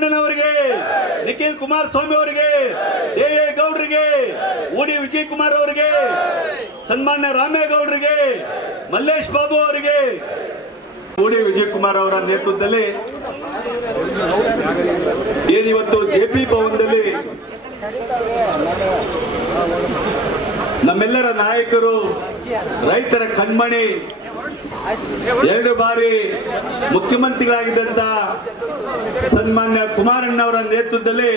ಕುಮಾರಣ್ಣನವರಿಗೆ, ನಿಖಿಲ್ ಕುಮಾರಸ್ವಾಮಿ ಅವರಿಗೆ, ದೇವೇಗೌಡರಿಗೆ, ಊಡಿ ವಿಜಯ್ ಕುಮಾರ್ ಅವರಿಗೆ, ಸನ್ಮಾನ್ಯ ರಾಮೇಗೌಡರಿಗೆ, ಮಲ್ಲೇಶ್ ಬಾಬು ಅವರಿಗೆ, ಊಡಿ ವಿಜಯ್ ಕುಮಾರ್ ಅವರ ನೇತೃತ್ವದಲ್ಲಿ ಏನಿವತ್ತು ಜೆಪಿ ಭವನದಲ್ಲಿ ನಮ್ಮೆಲ್ಲರ ನಾಯಕರು, ರೈತರ ಕಣ್ಮಣಿ, 2 ಬಾರಿ ಮುಖ್ಯಮಂತ್ರಿಗಳಾಗಿದ್ದಂತ ಸನ್ಮಾನ್ಯ ಕುಮಾರಣ್ಣವರ ನೇತೃತ್ವದಲ್ಲಿ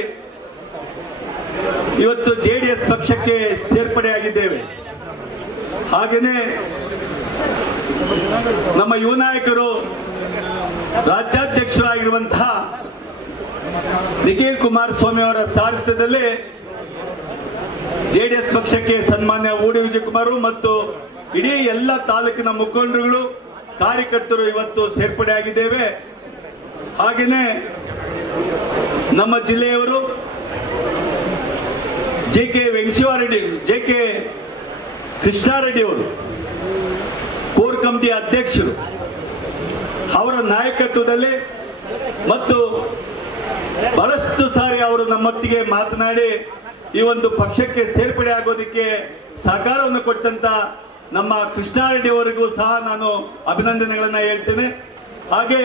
ಇವತ್ತು ಜೆಡಿಎಸ್ ಪಕ್ಷಕ್ಕೆ ಸೇರ್ಪಡೆಯಾಗಿದ್ದೇವೆ. ಹಾಗೆಯೇ ನಮ್ಮ ಯುವ ನಾಯಕರು, ರಾಜ್ಯಾಧ್ಯಕ್ಷರಾಗಿರುವಂತಹ ನಿಖಿಲ್ ಕುಮಾರಸ್ವಾಮಿ ಅವರ ಸಾರಥ್ಯದಲ್ಲಿ ಜೆಡಿಎಸ್ ಪಕ್ಷಕ್ಕೆ ಸನ್ಮಾನ್ಯ ಊಡಿ ವಿಜಯ್ ಕುಮಾರ್ ಮತ್ತು ಇಡೀ ಎಲ್ಲ ತಾಲೂಕಿನ ಮುಖಂಡರುಗಳು, ಕಾರ್ಯಕರ್ತರು ಇವತ್ತು ಸೇರ್ಪಡೆಯಾಗಿದ್ದೇವೆ. ಹಾಗೆಯೇ ನಮ್ಮ ಜಿಲ್ಲೆಯವರು ಜೆ.ಕೆ. ವೆಂಕಟೇಶ್ವರರೆಡ್ಡಿ, ಜೆ.ಕೆ. ಕೃಷ್ಣಾರೆಡ್ಡಿ ಅವರು ಕೋರ್ ಕಮಿಟಿ ಅಧ್ಯಕ್ಷರು, ಅವರ ನಾಯಕತ್ವದಲ್ಲಿ ಮತ್ತು ಬಹಳಷ್ಟು ಸಾರಿ ಅವರು ನಮ್ಮೊಟ್ಟಿಗೆ ಮಾತನಾಡಿ ಈ ಒಂದು ಪಕ್ಷಕ್ಕೆ ಸೇರ್ಪಡೆ ಆಗೋದಕ್ಕೆ ಸಹಕಾರವನ್ನು ಕೊಟ್ಟಂತ ನಮ್ಮ ಕೃಷ್ಣಾರೆಡ್ಡಿ ಅವರಿಗೂ ಸಹ ನಾನು ಅಭಿನಂದನೆಗಳನ್ನ ಹೇಳ್ತೇನೆ. ಹಾಗೆ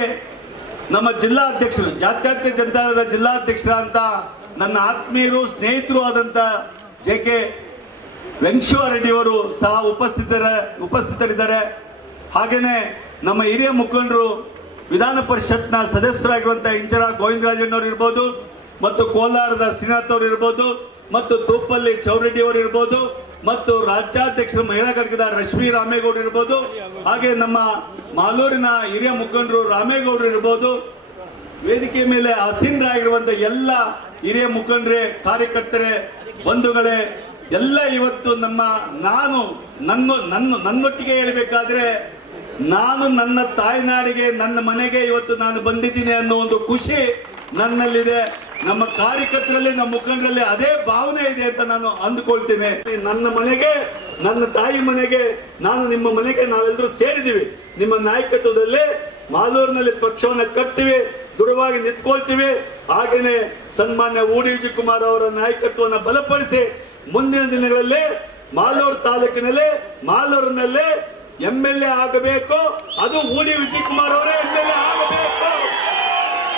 ನಮ್ಮ ಜಿಲ್ಲಾಧ್ಯಕ್ಷರು, ಜಾತ್ಯತೀತ ಜನತಾದಳದ ಜಿಲ್ಲಾಧ್ಯಕ್ಷರಂತ ನನ್ನ ಆತ್ಮೀಯರು, ಸ್ನೇಹಿತರು ಆದಂತ ಜೆ.ಕೆ. ವೆಂಕಟೇಶ್ವರರೆಡ್ಡಿ ಅವರು ಸಹ ಉಪಸ್ಥಿತರಿದ್ದಾರೆ. ಹಾಗೇನೆ ನಮ್ಮ ಹಿರಿಯ ಮುಖಂಡರು, ವಿಧಾನ ಪರಿಷತ್ನ ಸದಸ್ಯರಾಗಿರುವಂತಹ ಇಂಚರ ಗೋವಿಂದರಾಜಣ್ಣವರು ಇರ್ಬೋದು, ಮತ್ತು ಕೋಲಾರದ ಶ್ರೀನಾಥ್ ಅವರು ಇರ್ಬೋದು, ಮತ್ತು ತೂಪಲ್ಲಿ ಚೌರೆಡ್ಡಿ ಅವರು ಇರ್ಬೋದು, ಮತ್ತು ರಾಜ್ಯಾಧ್ಯಕ್ಷರು ಮಹಿಳಾ ಘಟಕದ ರಶ್ಮಿ ರಾಮೇಗೌಡರು ಇರ್ಬೋದು, ಹಾಗೆ ನಮ್ಮ ಮಾಲೂರಿನ ಹಿರಿಯ ಮುಖಂಡರು ರಾಮೇಗೌಡರು ಇರ್ಬೋದು, ವೇದಿಕೆ ಮೇಲೆ ಆಸೀನರಾಗಿರುವಂತಹ ಎಲ್ಲ ಹಿರಿಯ ಮುಖಂಡರೇ, ಕಾರ್ಯಕರ್ತರೇ, ಬಂಧುಗಳೇ ಎಲ್ಲ ಇವತ್ತು ನನ್ನೊಟ್ಟಿಗೆ ಹೇಳಬೇಕಾದ್ರೆ ನಾನು ನನ್ನ ತಾಯ್ನಾಡಿಗೆ, ನನ್ನ ಮನೆಗೆ ಇವತ್ತು ನಾನು ಬಂದಿದ್ದೀನಿ ಅನ್ನೋ ಒಂದು ಖುಷಿ ನನ್ನಲ್ಲಿದೆ. ನಮ್ಮ ಕಾರ್ಯಕರ್ತರಲ್ಲಿ, ನಮ್ಮ ಮುಖಂಡರಲ್ಲಿ ಅದೇ ಭಾವನೆ ಇದೆ ಅಂತ ನಾನು ಅಂದುಕೊಳ್ತೇನೆ. ನನ್ನ ಮನೆಗೆ, ನನ್ನ ತಾಯಿ ಮನೆಗೆ, ನಾನು ನಿಮ್ಮ ಮನೆಗೆ ನಾವೆಲ್ಲರೂ ಸೇರಿದ್ದೀವಿ. ನಿಮ್ಮ ನಾಯಕತ್ವದಲ್ಲಿ ಮಾಲೂರಿನಲ್ಲಿ ಪಕ್ಷವನ್ನು ಕಟ್ತೀವಿ, ದೃಢವಾಗಿ ನಿಂತ್ಕೊಳ್ತೀವಿ. ಹಾಗೇನೆ ಸನ್ಮಾನ್ಯ ಊಡಿ ವಿಜಯ್ ಕುಮಾರ್ ಅವರ ನಾಯಕತ್ವವನ್ನು ಬಲಪಡಿಸಿ ಮುಂದಿನ ದಿನಗಳಲ್ಲಿ ಮಾಲೂರು ತಾಲೂಕಿನಲ್ಲಿ, ಮಾಲೂರಿನಲ್ಲಿ MLA ಆಗಬೇಕು. ಅದು ಊಡಿ ವಿಜಯ್ ಕುಮಾರ್ ಅವರೇ MLA ಆಗಬೇಕು.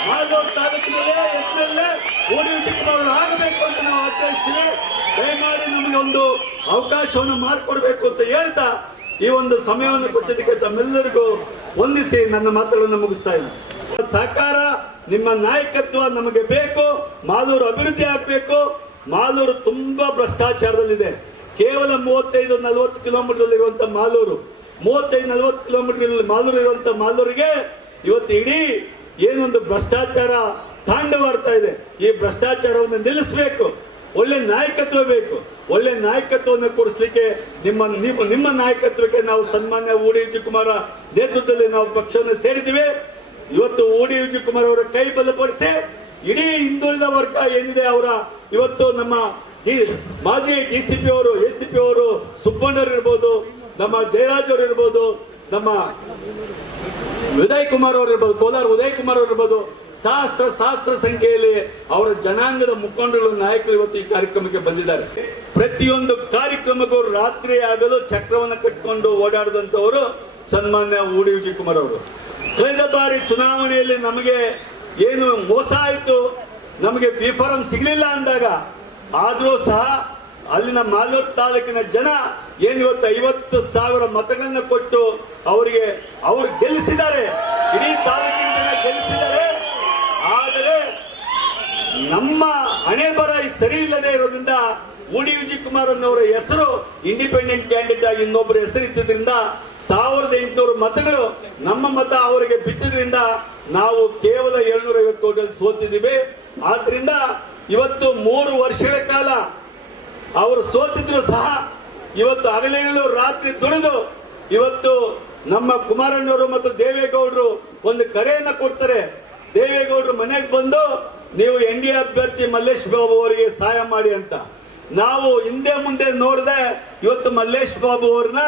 ಮಾಲೂರು ತಾಲೂಕಿನಲ್ಲಿ MLA ಊಡಿ ವಿಜಯ್ ಕುಮಾರ್ ಅವರು ಆಗಬೇಕು ಅಂತ ನಾವು ಆಗ್ರಹಿಸ್ತೀವಿ. ದಯಮಾಡಿ ನಮಗೆ ಒಂದು ಅವಕಾಶವನ್ನು ಮಾಡಿಕೊಡ್ಬೇಕು ಅಂತ ಹೇಳ್ತಾ ಈ ಒಂದು ಸಮಯವನ್ನು ಕೊಟ್ಟಿದ್ದಕ್ಕೆ ತಮ್ಮೆಲ್ಲರಿಗೂ ವಂದಿಸಿ ನನ್ನ ಮಾತುಗಳನ್ನು ಮುಗಿಸ್ತಾ ಇದ್ದೀನಿ. ಸಹಕಾರ, ನಿಮ್ಮ ನಾಯಕತ್ವ ನಮಗೆ ಬೇಕು. ಮಾಲೂರು ಅಭಿವೃದ್ಧಿ ಆಗಬೇಕು. ಮಾಲೂರು ತುಂಬಾ ಭ್ರಷ್ಟಾಚಾರದಲ್ಲಿದೆ. ಕೇವಲ 35-40 ಕಿಲೋಮೀಟರ್ ಇರುವಂತಹ ಮಾಲೂರು, 35-40 ಕಿಲೋಮೀಟರ್ ಮಾಲೂರು ಇರುವಂತಹ ಮಾಲೂರಿಗೆ ಇವತ್ತು ಇಡೀ ಏನೊಂದು ಭ್ರಷ್ಟಾಚಾರ ತಾಂಡವಾಡ್ತಾ ಇದೆ. ಈ ಭ್ರಷ್ಟಾಚಾರವನ್ನು ನಿಲ್ಲಿಸಬೇಕು. ಒಳ್ಳೆ ನಾಯಕತ್ವ ಬೇಕು. ಒಳ್ಳೆ ನಾಯಕತ್ವವನ್ನು ಕೊಡಿಸ್ಲಿಕ್ಕೆ ನಿಮ್ಮ ನಾಯಕತ್ವಕ್ಕೆ ನಾವು ಸನ್ಮಾನ್ಯ ಊಡಿ ವಿಜಯ್ ಕುಮಾರ್ ನೇತೃತ್ವದಲ್ಲಿ ನಾವು ಪಕ್ಷವನ್ನು ಸೇರಿದ್ದೀವಿ. ಇವತ್ತು ಊಡಿ ವಿಜಯ್ ಕುಮಾರ್ ಅವರ ಕೈ ಬಲಪಡಿಸಿ ಇಡೀ ಹಿಂದುಳಿದ ವರ್ಗ ಏನಿದೆ ಅವರ, ಇವತ್ತು ನಮ್ಮ ಮಾಜಿ DCP ಅವರು, ACP ಅವರು, ಸುಬ್ಬಣ್ಣರು ಇರ್ಬೋದು, ನಮ್ಮ ಜಯರಾಜ್ ಅವರು ಇರ್ಬೋದು, ನಮ್ಮ ಉದಯ್ ಕುಮಾರ್ ಅವರು ಇರ್ಬೋದು, ಕೋಲಾರ ಉದಯ್ ಕುಮಾರ್ ಅವರು ಇರ್ಬೋದು, ಸಹಸ್ರ ಸಂಖ್ಯೆಯಲ್ಲಿ ಅವರ ಜನಾಂಗದ ಮುಖಂಡರು, ನಾಯಕರು ಇವತ್ತು ಈ ಕಾರ್ಯಕ್ರಮಕ್ಕೆ ಬಂದಿದ್ದಾರೆ. ಪ್ರತಿಯೊಂದು ಕಾರ್ಯಕ್ರಮಕ್ಕೂ ರಾತ್ರಿ ಆಗಲು ಚಕ್ರವನ್ನು ಕಟ್ಟಿಕೊಂಡು ಓಡಾಡದಂತವರು ಸನ್ಮಾನ್ಯ ಊಡಿ ವಿಜಯ್ ಕುಮಾರ್ ಅವರು. ಕಳೆದ ಬಾರಿ ಚುನಾವಣೆಯಲ್ಲಿ ನಮಗೆ ಏನು ಮೋಸ ಆಯಿತು, ನಮಗೆ B.Pharm ಸಿಗಲಿಲ್ಲ ಅಂದಾಗ, ಆದರೂ ಸಹ ಅಲ್ಲಿನ ಮಾಲೂರು ತಾಲೂಕಿನ ಜನ ಏನಿವತ್ತು 50,000 ಮತಗಳನ್ನ ಕೊಟ್ಟು ಅವರು ಗೆಲ್ಲಿಸಿದ್ದಾರೆ. ಇಡೀ ತಾಲೂಕಿನ ಜನ ಗೆಲ್ಲಿಸಿದ್ದಾರೆ. ಆದರೆ ನಮ್ಮ ಹಣೆ ಬರ ಸರಿ ಇಲ್ಲದೆ ಇರೋದ್ರಿಂದ ಊಡಿ ವಿಜಯ್ ಕುಮಾರ್ ಅನ್ನೋರ ಹೆಸರು ಇಂಡಿಪೆಂಡೆಂಟ್ ಕ್ಯಾಂಡಿಡೇಟ್ ಆಗಿ ಇನ್ನೊಬ್ಬರ ಹೆಸರು ಇದ್ದರಿಂದ 1800 ಮತಗಳು ನಮ್ಮ ಮತ ಅವರಿಗೆ ಬಿದ್ದಿದ್ರಿಂದ ನಾವು ಕೇವಲ 750 ಓಟಲ್ಲಿ ಸೋತಿದ್ದೀವಿ. ಆದ್ರಿಂದ ಇವತ್ತು 3 ವರ್ಷಗಳ ಕಾಲ ಅವರು ಸೋತಿದ್ರು ಸಹ ಇವತ್ತು ಹಗಲಿರುಳು ರಾತ್ರಿ ದುಡಿದು ಇವತ್ತು ನಮ್ಮ ಕುಮಾರಣ್ಣವರು ಮತ್ತು ದೇವೇಗೌಡರು ಒಂದು ಕರೆಯನ್ನ ಕೊಡ್ತಾರೆ. ದೇವೇಗೌಡರು ಮನೆಗೆ ಬಂದು ನೀವು NDA ಅಭ್ಯರ್ಥಿ ಮಲ್ಲೇಶ್ ಬಾಬು ಅವರಿಗೆ ಸಹಾಯ ಮಾಡಿ ಅಂತ. ನಾವು ಹಿಂದೆ ಮುಂದೆ ನೋಡದೆ ಇವತ್ತು ಮಲ್ಲೇಶ್ ಬಾಬು ಅವ್ರನ್ನ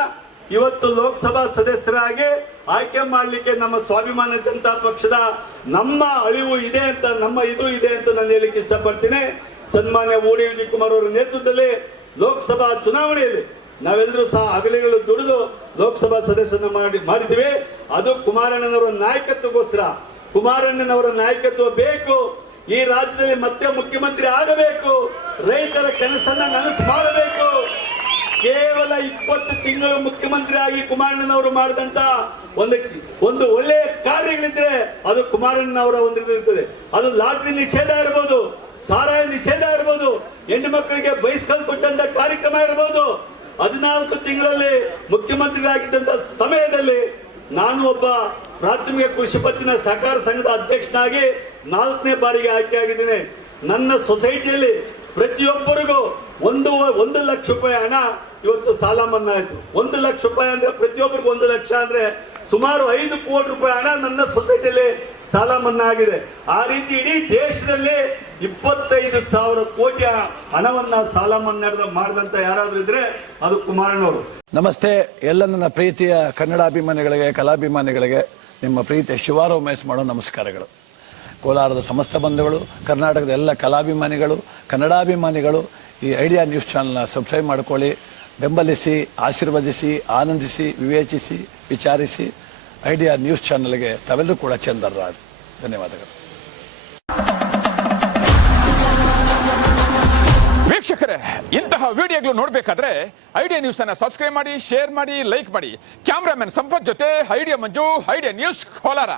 ಇವತ್ತು ಲೋಕಸಭಾ ಸದಸ್ಯರಾಗಿ ಆಯ್ಕೆ ಮಾಡಲಿಕ್ಕೆ ನಮ್ಮ ಸ್ವಾಭಿಮಾನ ಜನತಾ ಪಕ್ಷದ ನಮ್ಮ ಅಳಿವು ಇದೆ ಅಂತ, ನಮ್ಮ ಇದು ಇದೆ ಅಂತ ನಾನು ಹೇಳಲಿಕ್ಕೆ ಇಷ್ಟಪಡ್ತೀನಿ. ಸನ್ಮಾನ್ಯ ಓಡಿ ವಿಜಯ್ ಕುಮಾರ್ ಅವರ ನೇತೃತ್ವದಲ್ಲಿ ಲೋಕಸಭಾ ಚುನಾವಣೆಯಲ್ಲಿ ನಾವೆಲ್ಲರೂ ಸಹ ಹಗಲಿಗಳು ದುಡಿದು ಲೋಕಸಭಾ ಸದಸ್ಯರನ್ನ ಮಾಡಿದ್ದೀವಿ. ಅದು ಕುಮಾರಣ್ಣನವರ ನಾಯಕತ್ವಕ್ಕೋಸ್ಕರ. ಕುಮಾರಣ್ಣನವರ ನಾಯಕತ್ವ ಬೇಕು. ಈ ರಾಜ್ಯದಲ್ಲಿ ಮತ್ತೆ ಮುಖ್ಯಮಂತ್ರಿ ಆಗಬೇಕು. ರೈತರ ಕನಸನ್ನ ನನಸು ಮಾಡಬೇಕು. ಕೇವಲ 20 ತಿಂಗಳು ಮುಖ್ಯಮಂತ್ರಿ ಆಗಿ ಕುಮಾರಣ್ಣನವರು ಮಾಡಿದಂತ ಒಂದು ಒಳ್ಳೆಯ ಕಾರ್ಯಗಳಿದ್ರೆ ಅದು ಕುಮಾರಣ್ಣನವರ ಒಂದು ಇರ್ತದೆ. ಅದು ಲಾಟರಿ ನಿಷೇಧ ಇರಬಹುದು, ಸಾರಾಯ ನಿಷೇಧ ಇರಬಹುದು, ಹೆಣ್ಣು ಮಕ್ಕಳಿಗೆ ಬೈಸ್ಕಲ್ ಕೊಟ್ಟಂತ ಕಾರ್ಯಕ್ರಮ ಇರಬಹುದು. 14 ತಿಂಗಳಲ್ಲಿ ಮುಖ್ಯಮಂತ್ರಿಗಳಾಗಿದ್ದಂತ ಸಮಯದಲ್ಲಿ ನಾನು ಒಬ್ಬ ಪ್ರಾಥಮಿಕ ಕೃಷಿ ಪತ್ತಿನ ಸಹಕಾರ ಸಂಘದ ಅಧ್ಯಕ್ಷನಾಗಿ 4ನೇ ಬಾರಿಗೆ ಆಯ್ಕೆಯಾಗಿದ್ದೇನೆ. ನನ್ನ ಸೊಸೈಟಿಯಲ್ಲಿ ಪ್ರತಿಯೊಬ್ಬರಿಗೂ 1 ಲಕ್ಷ ರೂಪಾಯಿ ಹಣ ಇವತ್ತು ಸಾಲ ಮನ್ನಾ ಆಯ್ತು. 1 ಲಕ್ಷ ರೂಪಾಯಿ ಅಂದ್ರೆ ಪ್ರತಿಯೊಬ್ಬರಿಗೂ 1 ಲಕ್ಷ ಅಂದ್ರೆ ಸುಮಾರು 5 ಕೋಟಿ ರೂಪಾಯಿ ಹಣ ನನ್ನ ಸೊಸೈಟಿಯಲ್ಲಿ ಸಾಲ ಮನ್ನಾ ಆಗಿದೆ. ಆ ರೀತಿ ಇಡೀ ದೇಶದಲ್ಲಿ 25,000 ಕೋಟಿ ಹಣವನ್ನ ಸಾಲ ಮನ್ನಾ ಮಾಡಿದಂತ ಯಾರಾದ್ರೂ ಇದ್ರೆ ಅದು ಕುಮಾರಣ್ಣವರು. ನಮಸ್ತೆ ಎಲ್ಲ ನನ್ನ ಪ್ರೀತಿಯ ಕನ್ನಡಾಭಿಮಾನಿಗಳಿಗೆ, ಕಲಾಭಿಮಾನಿಗಳಿಗೆ ನಿಮ್ಮ ಪ್ರೀತಿಯ ಶಿವಾರ ಉಮೇಶ್ ಮಾಡೋ ನಮಸ್ಕಾರಗಳು. ಕೋಲಾರದ ಸಮಸ್ತ ಬಂಧುಗಳು, ಕರ್ನಾಟಕದ ಎಲ್ಲ ಕಲಾಭಿಮಾನಿಗಳು, ಕನ್ನಡಾಭಿಮಾನಿಗಳು ಈ ಐಡಿಯಾ ನ್ಯೂಸ್ ಚಾನಲ್ನ ಸಬ್ಸ್ಕ್ರೈಬ್ ಮಾಡ್ಕೊಳ್ಳಿ, ಬೆಂಬಲಿಸಿ, ಆಶೀರ್ವದಿಸಿ, ಆನಂದಿಸಿ, ವಿವೇಚಿಸಿ, ವಿಚಾರಿಸಿ. ಐಡಿಯಾ ನ್ಯೂಸ್ ಚಾನಲ್ಗೆ ತಾವೆಲ್ಲರೂ ಕೂಡ ಚಂದರ್ರಾಜ್. ಧನ್ಯವಾದಗಳು. ವೀಕ್ಷಕರೇ, ಇಂತಹ ವಿಡಿಯೋಗಳು ನೋಡಬೇಕಾದ್ರೆ ಐಡಿಯಾ ನ್ಯೂಸ್ ಅನ್ನು ಸಬ್ಸ್ಕ್ರೈಬ್ ಮಾಡಿ, ಶೇರ್ ಮಾಡಿ, ಲೈಕ್ ಮಾಡಿ. ಕ್ಯಾಮ್ರಾಮನ್ ಸಂಪತ್ ಜೊತೆ ಐಡಿಯಾ ಮಂಜು, ಐಡಿಯಾ ನ್ಯೂಸ್ ಕೋಲಾರ.